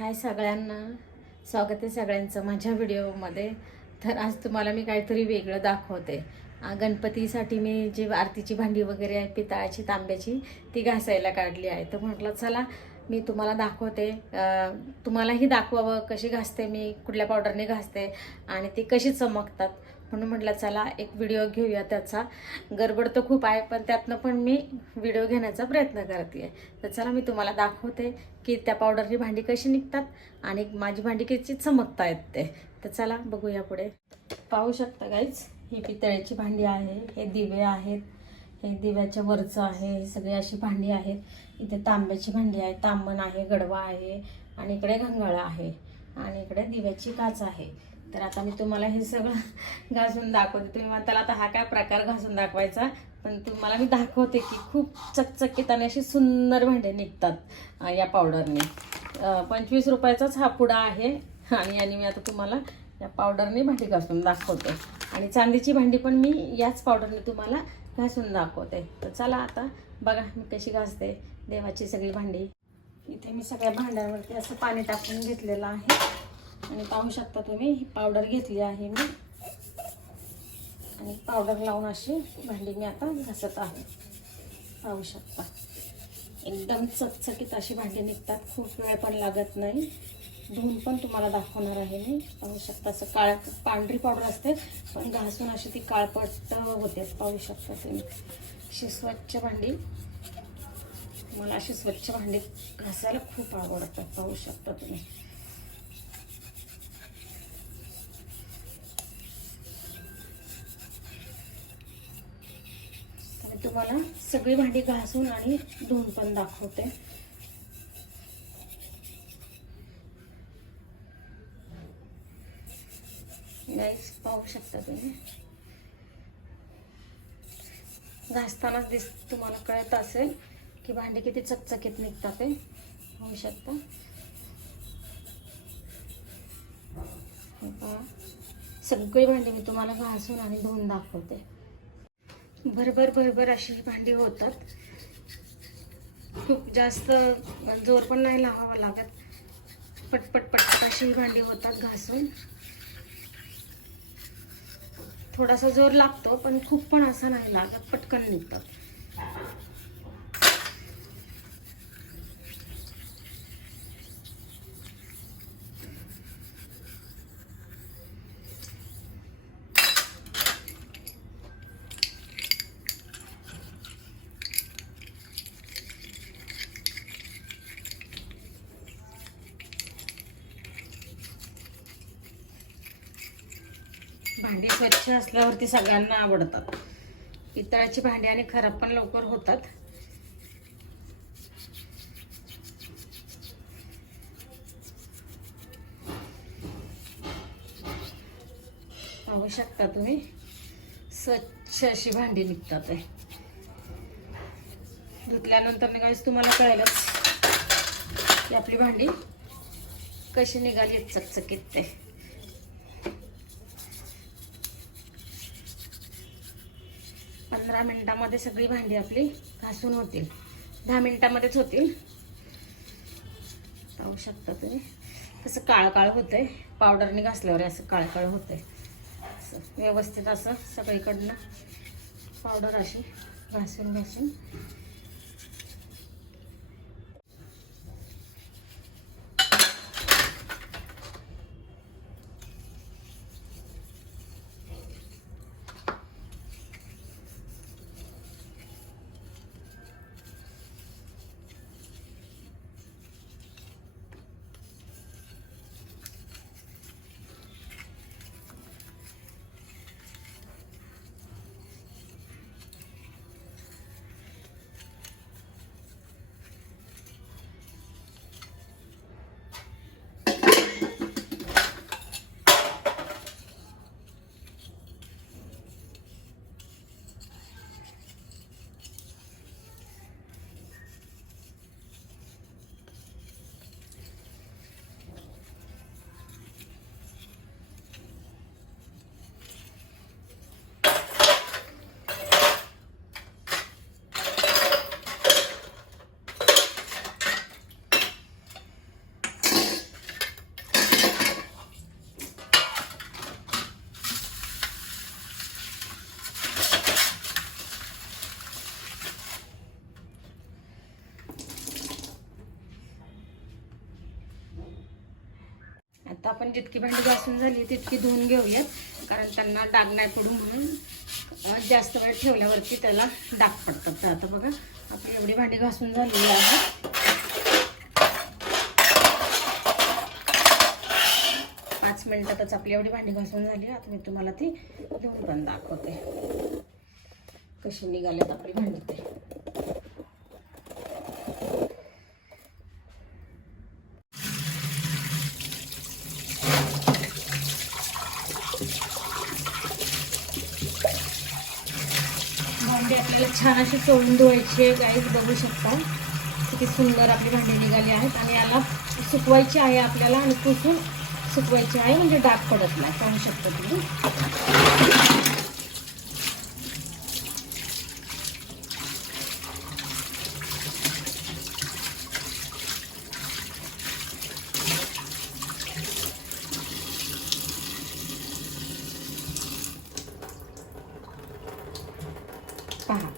हाय सगळ्यांना. स्वागत आहे सगळ्यांचं माझ्या व्हिडिओमध्ये. तर आज तुम्हाला मी काहीतरी वेगळं दाखवते. गणपतीसाठी मी जी आरतीची भांडी वगैरे आहे पितळाची तांब्याची ती घासायला काढली आहे. तर म्हटलं चला मी तुम्हाला दाखवते. तुम्हालाही दाखवावं कशी घासते मी कुठल्या पावडरने घासते आणि ती कशी चमकतात. म्हणून म्हटलं चला एक व्हिडिओ घेऊया त्याचा. गडबड तर खूप आहे पण त्यातनं पण मी व्हिडिओ घेण्याचा प्रयत्न करते तर चला मी तुम्हाला दाखवते की त्या पावडरची भांडी कशी निघतात आणि माझी भांडी कशी चमकता येत. ते तर चला बघूया पुढे. पाहू शकता गाईच ही पितळ्याची भांडी आहे हे दिवे आहेत हे दिव्याच्या वरचं आहे हे सगळी अशी भांडी आहेत. इथे तांब्याची भांडी आहे तांबण आहे गडवा आहे आणि इकडे घंगाळा आहे आणि इकडे दिव्याची काच आहे. तर आता मी तुम्हाला हे सगळं घासून दाखवते. तुम्ही म्हणताल आता हा काय प्रकार घासून दाखवायचा? पण तुम्हाला मी दाखवते की खूप चकचकीत आणि अशी सुंदर भांडे निघतात या पावडरने पंचवीस रुपयाचाच हा पुडा आहे. आणि आणि मी आता तुम्हाला या पावडरने भांडी घासून दाखवते. आणि चांदीची भांडी पण मी याच पावडरने तुम्हाला घासून दाखवते. तर चला आता बघा मी कशी घासते देवाची सगळी भांडी. इथे मी सगळ्या भांड्यांवरती असं पाणी टाकून घेतलेलं आहे. आणि पाहू शकता तुम्ही ही पावडर घेतली आहे मी. आणि पावडर लावून अशी भांडी मी आता घासत आहे. पाहू शकता. एकदम चकचकीत अशी भांडी निघतात. खूप वेळ पण लागत नाही. धुवून पण तुम्हाला दाखवणार आहे मी. पाहू शकता असं काळ पांढरी पावडर असते पण घासून अशी ती काळपट होते. पाहू शकता तुम्ही. अशी स्वच्छ भांडी. मला अशी स्वच्छ भांडी घासायला खूप आवडतात. पाहू शकता तुम्ही. तुम्हाला सगळी भांडी घासून आणि धुवून पण दाखवते. गाईस पाहू शकता तुम्ही? घासतानाच दिस तुम्हाला कळत असेल की भांडी किती चकचकीत निघतात ते होऊ शकता? सगळी भांडी मी तुम्हाला घासून आणि धुवून दाखवते. भरभर भरभर अशी ही भांडी होतात. खूप जास्त जोर पण नाही लावावा लागत. पटपट पटपट अशी ही भांडी होतात घासून. थोडासा जोर लागतो पण खूप पण असा नाही लागत. पटकन निघतात. भांडी स्वच्छ असल्यावरती सगळ्यांना आवडतात. पितळाची भांडी आणि खराब पण लवकर होतात. पाहू शकता तुम्ही? स्वच्छ अशी भांडी निघतात आहे धुतल्यानंतर निघालीच तुम्हाला कळेलच की आपली भांडी कशी निघाली चकचकीत ते. दहा मिनिटामध्ये सगळी भांडी आपली घासून होतील. दहा मिनिटामध्येच होतील. पाहू शकता तुम्ही. कसं काळ काळ होतंय. पावडरने घासल्यावर असं काळ काळ होतंय. असं व्यवस्थित असं सगळीकडनं पावडर अशी घासून घासून. आपण जितकी भांडी घासून झाली तितकी धुवून घेऊयात. कारण त्यांना डाग नाही पडू म्हणून जास्त वेळ ठेवल्यावरती त्याला डाग पडतात. तर आता बघा आपण एवढी भांडी घासून झालेली आहे. पाच मिनिटातच आपली एवढी भांडी घासून झाली. आता मी तुम्हाला ती धुवून पण दाखवते. कशी निघाल्यात आपली भांडी ते. भांडी आपल्याला छान अशी सोडून धुवायची आहे. गाईज बघू शकता. किती सुंदर आपली भांडी निघाली आहेत. आणि याला सुकवायची आहे आपल्याला आणि पुसून सुकवायची आहे. म्हणजे डाग पडत नाही. पाहू शकता तुम्ही पहा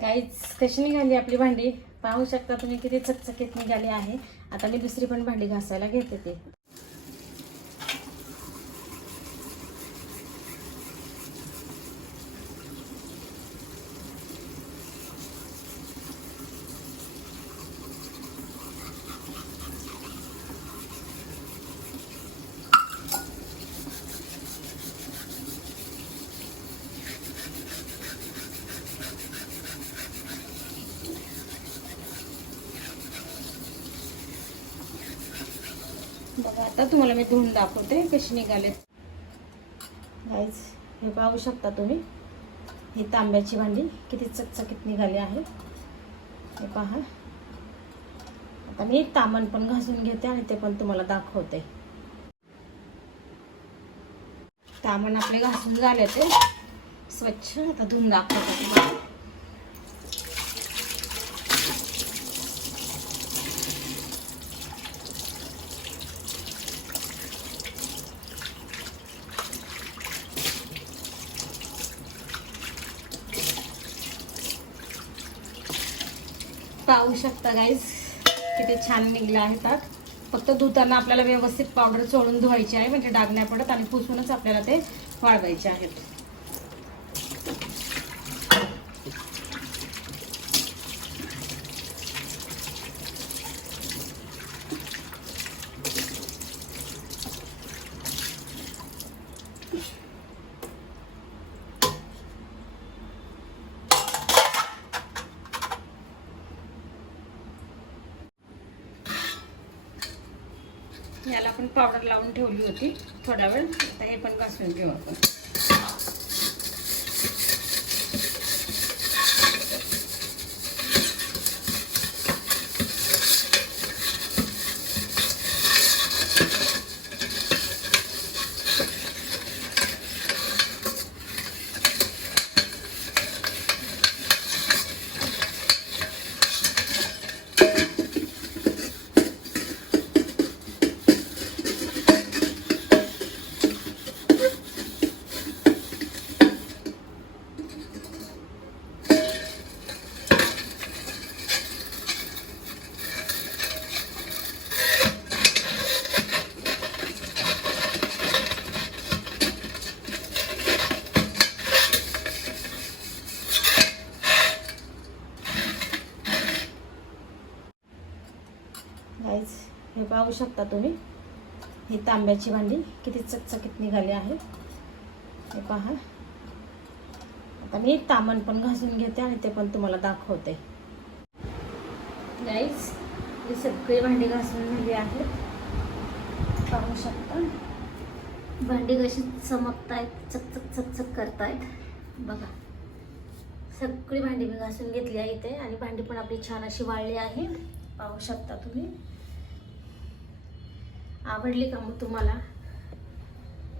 गाईच कशी निघाली आपली भांडी? पाहू शकता तुम्ही किती चकचकीत निघाली आहे. आता मी दुसरी पण भांडी घासायला घेते ते बघा आता तुम्हाला मी धुवून दाखवते कशी निघाले गाईज हे पाहू शकता तुम्ही. ही तांब्याची भांडी किती चकचकीत निघाली आहे. हे पहा. आता मी तामण पण घासून घेते आणि ते पण तुम्हाला दाखवते. तामण आपले घासून झाले ते. स्वच्छ. आता धुवून दाखवते पाहू शकता गाईज किती छान निघलं आहे ताक. फक्त धुताना आपल्याला व्यवस्थित पावडर चोळून धुवायची आहे म्हणजे डाग नाही पडत आणि पुसूनच आपल्याला ते वाळवायचे आहेत. याला आपण पावडर लावून ठेवली होती थोडा वेळ. आता हे पण घासून घेऊ आपण. गाईज हे पाहू शकता तुम्ही. ही तांब्याची भांडी किती चकचकीत निघाली आहे हे पहा. आता मी तामण पण घासून घेते आणि ते पण तुम्हाला दाखवते. गाईज ही सगळी भांडी घासून झाली आहेत. पाहू शकता. भांडी कशी चमकतायत चकचक चकचक करतायत. बघा. सगळी भांडी मी घासून घेतली आहे इथे आणि भांडी पण आपली छान अशी वाळली आहे पाहू शकता तुम्ही. आवडली का मग तुम्हाला?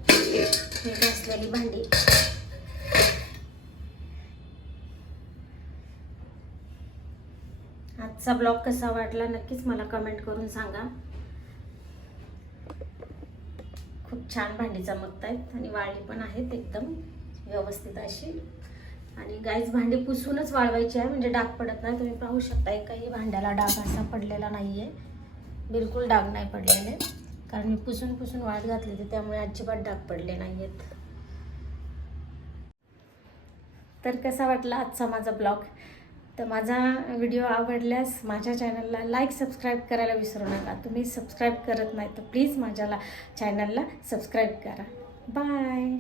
हे घासलेली भांडी. आजचा ब्लॉग कसा वाटला नक्कीच मला कमेंट करून सांगा. खूप छान भांडी चमकत आहेत आणि वाळली पण आहेत एकदम व्यवस्थित अशी. आणि गाईज भांडी पुसूनच वाळवायची आहे म्हणजे डाग पडत नाही. तुम्ही पाहू शकता एकही भांड्याला डाग असा पडलेला नाही आहे बिलकुल डाग नाही पडलेले. कारण मी पुसून पुसून वाळत घातली होती त्यामुळे अजिबात डाग पडले नाही आहेत तर कसा वाटला आजचा माझा ब्लॉग? तर माझा व्हिडिओ आवडल्यास माझ्या चॅनलला लाईक सबस्क्राईब करायला विसरू नका. तुम्ही सबस्क्राईब करत नाही तर प्लीज माझ्याला चॅनलला सबस्क्राईब करा. बाय